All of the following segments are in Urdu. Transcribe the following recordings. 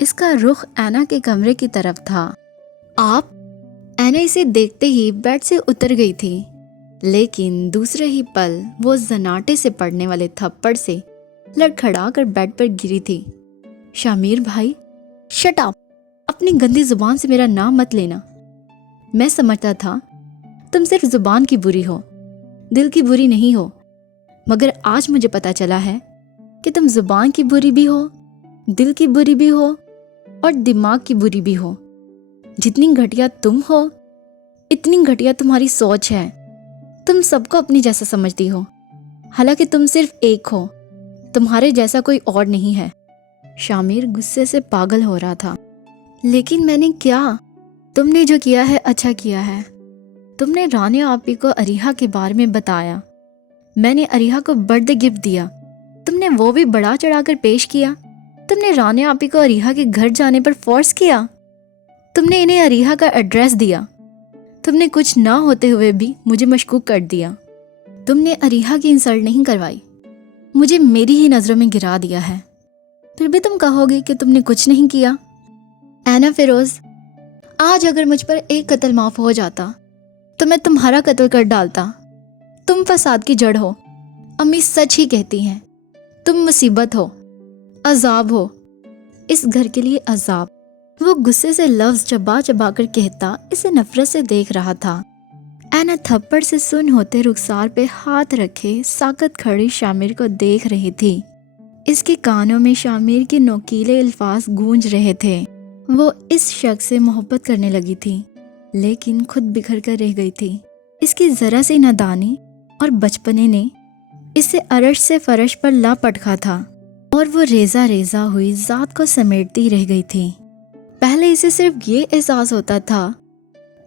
اس کا رخ اینا کے کمرے کی طرف تھا۔ آپ؟ اینا اسے دیکھتے ہی بیڈ سے اتر گئی تھی، لیکن دوسرے ہی پل وہ زناٹے سے پڑنے والے تھپڑ سے لڑکھڑا کر بیڈ پر گری تھی۔ شامیر بھائی، شٹ اپ! اپنی گندی زبان سے میرا نام مت لینا۔ میں سمجھتا تھا تم صرف زبان کی بری ہو، دل کی بری نہیں ہو، مگر آج مجھے پتا چلا ہے کہ تم زبان کی بری بھی ہو، دل کی بری بھی ہو اور دماغ کی بری بھی ہو۔ جتنی گھٹیا تم ہو، اتنی گھٹیا تمہاری سوچ ہے۔ تم سب کو اپنی جیسا سمجھتی ہو، حالانکہ تم صرف ایک ہو، تمہارے جیسا کوئی اور نہیں ہے۔ شامیر غصے سے پاگل ہو رہا تھا۔ لیکن میں نے کیا؟ تم نے جو کیا ہے اچھا کیا ہے۔ تم نے رانیہ آپی کو اریحا کے بارے میں بتایا، میں نے اریحا کو برتھ ڈے گفٹ دیا، تم نے وہ بھی بڑا چڑھا کر پیش کیا۔ تم نے رانیہ آپی کو اریحا کے گھر جانے پر فورس کیا، تم نے انہیں اریحا کا ایڈریس دیا، تم نے کچھ نہ ہوتے ہوئے بھی مجھے مشکوک کر دیا۔ تم نے اریحا کی انسلٹ نہیں کروائی، مجھے میری ہی نظروں میں گرا دیا ہے، پھر بھی تم کہو گے کہ تم نے کچھ نہیں کیا۔ اینا فیروز، آج اگر مجھ پر ایک قتل معاف ہو جاتا تو میں تمہارا قتل کر ڈالتا۔ تم فساد کی جڑ ہو، امی سچ ہی کہتی ہیں، تم مصیبت ہو، عذاب ہو، اس گھر کے لیے عذاب۔ وہ غصے سے لفظ چبا چبا کر کہتا اسے نفرت سے دیکھ رہا تھا۔ اینا تھپڑ سے سن ہوتے رخسار پہ ہاتھ رکھے ساکت کھڑی شامیر کو دیکھ رہی تھی۔ اس کے کانوں میں شامیر کے نوکیلے الفاظ گونج رہے تھے۔ وہ اس شخص سے محبت کرنے لگی تھی، لیکن خود بکھر کر رہ گئی تھی۔ اس کی ذرا سی نادانی اور بچپنے نے اسے عرش سے فرش پر لا پٹکا تھا، اور وہ ریزہ ریزہ ہوئی ذات کو سمیٹتی رہ گئی تھی۔ پہلے اسے صرف یہ احساس ہوتا تھا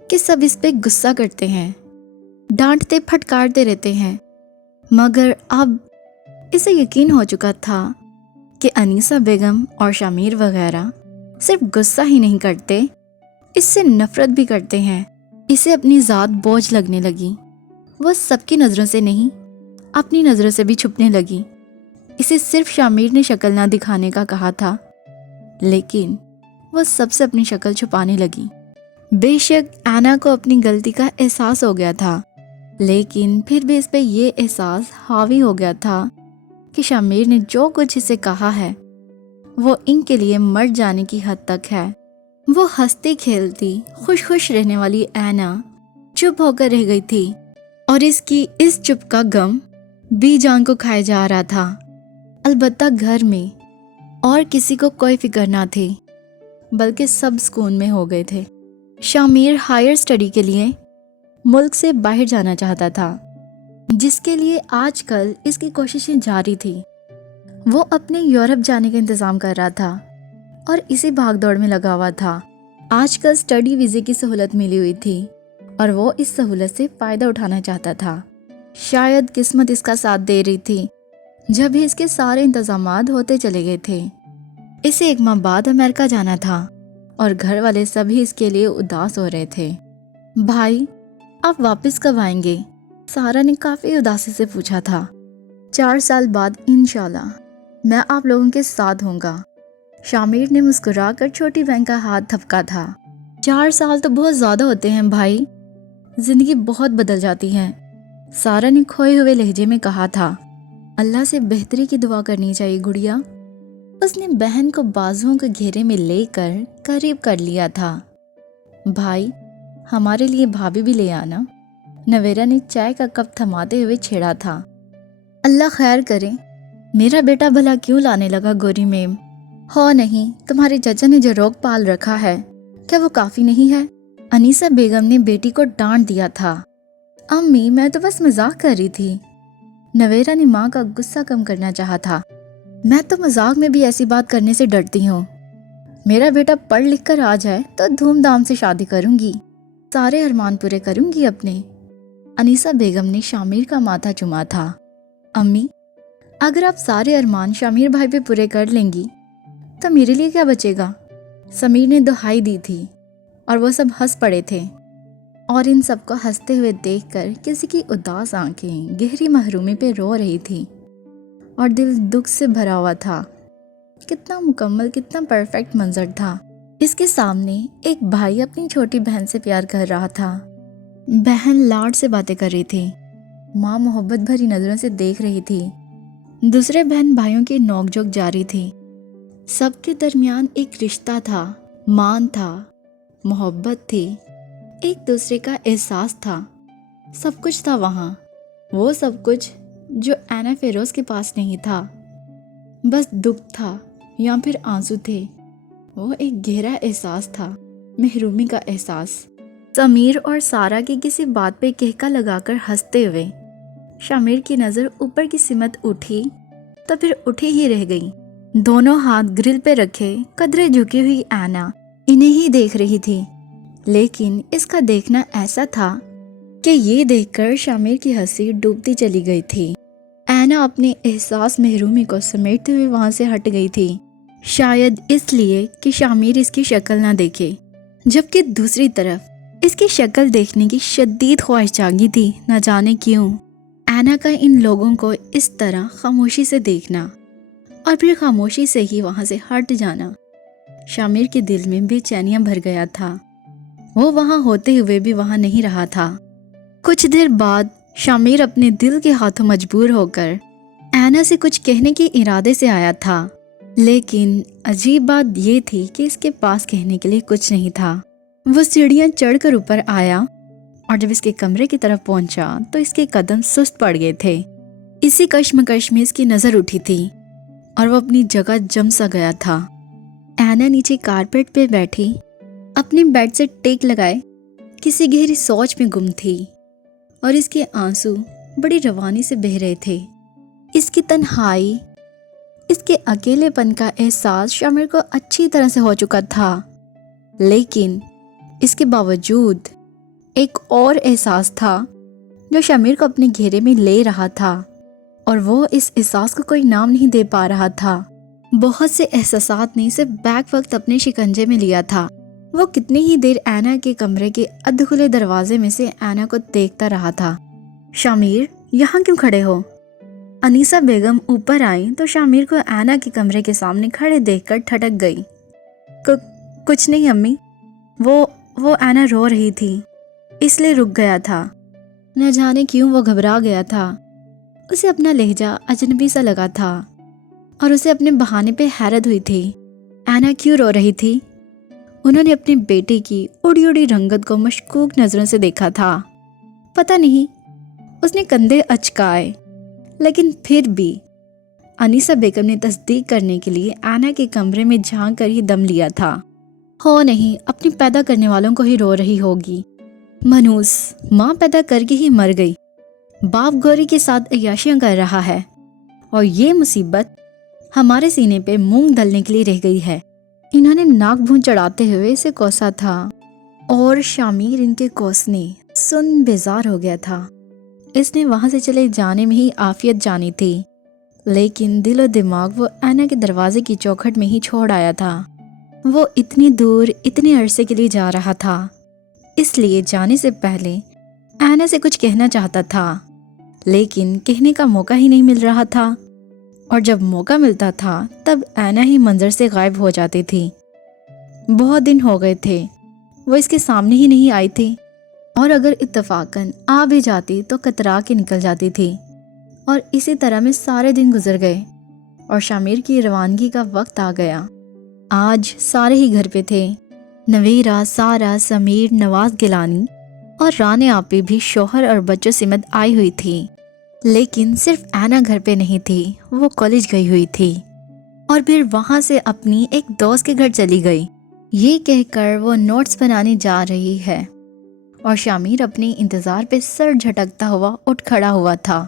کہ سب اس پہ غصہ کرتے ہیں، ڈانٹتے پھٹکارتے رہتے ہیں، مگر اب اسے یقین ہو چکا تھا کہ انیسہ بیگم اور شامیر وغیرہ صرف غصہ ہی نہیں کرتے، اس سے نفرت بھی کرتے ہیں۔ اسے اپنی ذات بوجھ لگنے لگی۔ وہ سب کی نظروں سے نہیں، اپنی نظروں سے بھی چھپنے لگی۔ اسے صرف شامیر نے شکل نہ دکھانے کا کہا تھا، لیکن وہ سب سے اپنی شکل چھپانے لگی۔ بے شک اینا کو اپنی غلطی کا احساس ہو گیا تھا، لیکن پھر بھی اس پہ یہ احساس حاوی ہو گیا تھا کہ شامیر نے جو کچھ اسے کہا ہے وہ ان کے لیے مر جانے کی حد تک ہے۔ وہ ہنستی کھیلتی خوش خوش رہنے والی اینا چپ ہو کر رہ گئی تھی، اور اس کی اس چپ کا غم بی جان کو کھائے جا رہا تھا۔ البتہ گھر میں اور کسی کو کوئی فکر نہ تھی، بلکہ سب سکون میں ہو گئے تھے۔ شامیر ہائر اسٹڈی کے لیے ملک سے باہر جانا چاہتا تھا، جس کے لیے آج کل اس کی کوششیں جاری تھی۔ وہ اپنے یورپ جانے کا انتظام کر رہا تھا اور اسی بھاگ دوڑ میں لگا ہوا تھا۔ آج کل اسٹڈی ویزے کی سہولت ملی ہوئی تھی اور وہ اس سہولت سے فائدہ اٹھانا چاہتا تھا۔ شاید قسمت اس کا ساتھ دے رہی تھی، جب ہی اس کے سارے انتظامات ہوتے چلے گئے تھے۔ اسے ایک ماہ بعد امریکہ جانا تھا اور گھر والے سبھی اس کے لیے اداس ہو رہے تھے۔ بھائی، آپ واپس کب آئیں گے؟ سارا نے کافی اداسی سے پوچھا تھا۔ 4 سال بعد انشاءاللہ میں آپ لوگوں کے ساتھ ہوں گا۔ شامیر نے مسکرا کر چھوٹی بہن کا ہاتھ تھپکا تھا۔ 4 سال تو بہت زیادہ ہوتے ہیں بھائی، زندگی بہت بدل جاتی ہے، سارا نے کھوئے ہوئے لہجے میں کہا تھا۔ اللہ سے بہتری کی دعا کرنی چاہیے گڑیا۔ اس نے بہن کو بازوؤں کے گھیرے میں لے کر قریب کر لیا تھا۔ بھائی، ہمارے لیے بھابھی بھی لے آنا، نویرا نے چائے کا کپ تھماتے ہوئے چھیڑا تھا۔ اللہ خیر کرے، میرا بیٹا بھلا کیوں لانے لگا گوری میم؟ ہو نہیں، تمہارے چچا نے جو روک پال رکھا ہے کیا وہ کافی نہیں ہے؟ انیسہ بیگم نے بیٹی کو ڈانٹ دیا تھا۔ امی، میں تو بس مذاق کر رہی تھی۔ نویرا نے ماں کا غصہ کم کرنا چاہا تھا۔ میں تو مذاق میں بھی ایسی بات کرنے سے ڈرتی ہوں۔ میرا بیٹا پڑھ لکھ کر آ جائے تو دھوم دھام سے شادی کروں گی، سارے ارمان پورے کروں گی اپنے۔ انیسہ بیگم نے شامیر کا ماتھا چوما تھا۔ امی، اگر آپ سارے ارمان شامیر بھائی پہ پورے کر لیں گی تو میرے لیے کیا بچے گا؟ سمیر نے دہائی دی تھی اور وہ سب ہنس پڑے تھے، اور ان سب کو ہنستے ہوئے دیکھ کر کسی کی اداس آنکھیں گہری محرومی پہ رو رہی تھی اور دل دکھ سے بھرا ہوا تھا۔ کتنا مکمل، کتنا پرفیکٹ منظر تھا۔ اس کے سامنے ایک بھائی اپنی چھوٹی بہن سے پیار کر رہا تھا۔ بہن لاڈ سے باتیں کر رہی تھی، ماں محبت بھری نظروں سے دیکھ رہی تھی، دوسرے بہن بھائیوں کی نوک جھوک جاری تھی۔ سب کے درمیان ایک رشتہ تھا، مان تھا، محبت تھی، ایک دوسرے کا احساس تھا، سب کچھ تھا وہاں، وہ سب کچھ جو اینا فیروز کے پاس نہیں تھا۔ بس دکھ تھا یا پھر آنسو تھے، وہ ایک گہرا احساس تھا، محرومی کا احساس۔ سمیر اور سارا کی کسی بات پہ کہکا لگا کر ہنستے ہوئے شامیر کی نظر اوپر کی سمت اٹھی تو پھر اٹھی ہی رہ گئی۔ دونوں ہاتھ گرل پہ رکھے قدرے جھکی ہوئی اینا انہیں ہی دیکھ رہی تھی، لیکن اس کا دیکھنا ایسا تھا کہ یہ دیکھ کر شامیر کی ہنسی ڈوبتی چلی گئی تھی۔ اینا اپنے احساس محرومی کو سمیٹتے ہوئے وہاں سے ہٹ گئی تھی، شاید اس لیے کہ شامیر اس کی شکل نہ دیکھے، جبکہ دوسری طرف اس کی شکل دیکھنے کی شدید خواہش جاگی تھی، نہ جانے کیوں۔ اینا کا ان لوگوں کو اس طرح خاموشی سے دیکھنا اور پھر خاموشی سے ہی وہاں سے ہٹ جانا شامیر کے دل میں بے چینیاں بھر گیا تھا۔ وہ وہاں ہوتے ہوئے بھی وہاں نہیں رہا تھا۔ کچھ دیر بعد شامیر اپنے دل کے ہاتھوں مجبور ہو کر اینا سے کچھ کہنے کے ارادے سے آیا تھا، لیکن عجیب بات یہ تھی کہ اس کے پاس کہنے کے لیے کچھ نہیں تھا۔ وہ سیڑھیاں چڑھ کر اوپر آیا اور جب اس کے کمرے کی طرف پہنچا تو اس کے قدم سست پڑ گئے تھے۔ اسی کشمکش میں اس کی نظر اٹھی تھی اور وہ اپنی جگہ جم سا گیا تھا۔ اینا نیچے کارپیٹ پہ بیٹھی اپنے بیڈ سے ٹیک لگائے کسی گہری سوچ میں گم تھی، اور اس کے آنسو بڑی روانی سے بہہ رہے تھے۔ اس کی تنہائی، اس کے اکیلے پن کا احساس شامیر کو اچھی طرح سے ہو چکا تھا، لیکن اس کے باوجود ایک اور احساس تھا جو شامیر کو اپنے گھیرے میں لے رہا تھا، اور وہ اس احساس کو کوئی نام نہیں دے پا رہا تھا۔ بہت سے احساسات نے اسے بیک وقت اپنے شکنجے میں لیا تھا۔ وہ کتنی ہی دیر اینا کے کمرے کے ادھ کھلے دروازے میں سے اینا کو دیکھتا رہا تھا۔ شامیر، یہاں کیوں کھڑے ہو؟ انیسہ بیگم اوپر آئیں تو شامیر کو اینا کے کمرے کے سامنے کھڑے دیکھ کر ٹھٹک گئی۔ کچھ نہیں امی، وہ اینا رو رہی تھی، اس لیے رک گیا تھا۔ نہ جانے کیوں وہ گھبرا گیا تھا، اسے اپنا لہجہ اجنبی سا لگا تھا اور اسے اپنے بہانے پہ حیرت ہوئی تھی۔ اینا کیوں رو رہی تھی؟ انہوں نے اپنے بیٹے کی اڑی اڑی رنگت کو مشکوک نظروں سے دیکھا تھا۔ پتہ نہیں، اس نے کندھے اچکائے، لیکن پھر بھی انیسہ بیگم نے تصدیق کرنے کے لیے اینا کے کمرے میں جھانک کر ہی دم لیا تھا۔ ہو نہیں، اپنی پیدا کرنے والوں کو ہی رو رہی ہوگی۔ منوس، ماں پیدا کر کے ہی مر گئی، باپ گوری کے ساتھ عیاشیاں کر رہا ہے، اور یہ مصیبت ہمارے سینے پہ مونگ دلنے کے لیے رہ گئی ہے۔ انہوں نے ناک بھون چڑھاتے ہوئے اسے کوسا تھا، اور شامیر ان کے کوسنے سن بیزار ہو گیا تھا۔ اس نے وہاں سے چلے جانے میں ہی عافیت جانی تھی، لیکن دل و دماغ وہ اینا کے دروازے کی چوکھٹ میں ہی چھوڑ آیا تھا۔ وہ اتنی دور اتنے عرصے کے لیے جا رہا تھا، اس لیے جانے سے پہلے اینا سے کچھ کہنا چاہتا تھا، لیکن کہنے کا موقع ہی نہیں مل رہا تھا، اور جب موقع ملتا تھا تب اینا ہی منظر سے غائب ہو جاتی تھی۔ بہت دن ہو گئے تھے وہ اس کے سامنے ہی نہیں آئی تھی، اور اگر اتفاقاً آ بھی جاتی تو کترا کے نکل جاتی تھی، اور اسی طرح میں سارے دن گزر گئے اور شامیر کی روانگی کا وقت آ گیا۔ آج سارے ہی گھر پہ تھے، نویرہ، سارا، سمیر، نواز گیلانی اور رانے آپی بھی شوہر اور بچوں سمیت آئی ہوئی تھی، لیکن صرف اینا گھر پہ نہیں تھی، وہ کالج گئی ہوئی تھی، اور پھر وہاں سے اپنی ایک دوست کے گھر چلی گئی، یہ کہہ کر وہ نوٹس بنانے جا رہی ہے، اور شامیر اپنے انتظار پہ سر جھٹکتا ہوا اٹھ کھڑا ہوا تھا،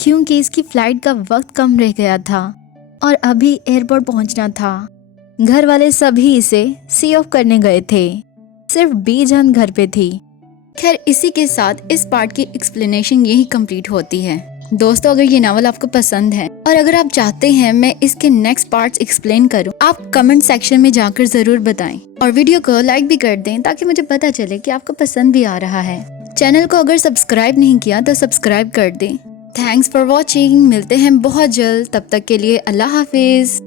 کیونکہ اس کی فلائٹ کا وقت کم رہ گیا تھا اور ابھی ایئرپورٹ پہنچنا تھا۔ گھر والے سبھی اسے سی آف کرنے گئے تھے، صرف بی جان گھر پہ تھی۔ خیر، اسی کے ساتھ اس پارٹ کی ایکسپلینیشن یہی کمپلیٹ ہوتی ہے۔ دوستو، اگر یہ ناول آپ کو پسند ہے اور اگر آپ چاہتے ہیں میں اس کے نیکسٹ پارٹس ایکسپلین کروں، آپ کمنٹ سیکشن میں جا کر ضرور بتائیں، اور ویڈیو کو لائک بھی کر دیں تاکہ مجھے پتا چلے کہ آپ کو پسند بھی آ رہا ہے۔ چینل کو اگر سبسکرائب نہیں کیا تو سبسکرائب کر دیں۔ تھینکس فار واچنگ، ملتے ہیں بہت جلد، تب تک کے لیے اللہ حافظ۔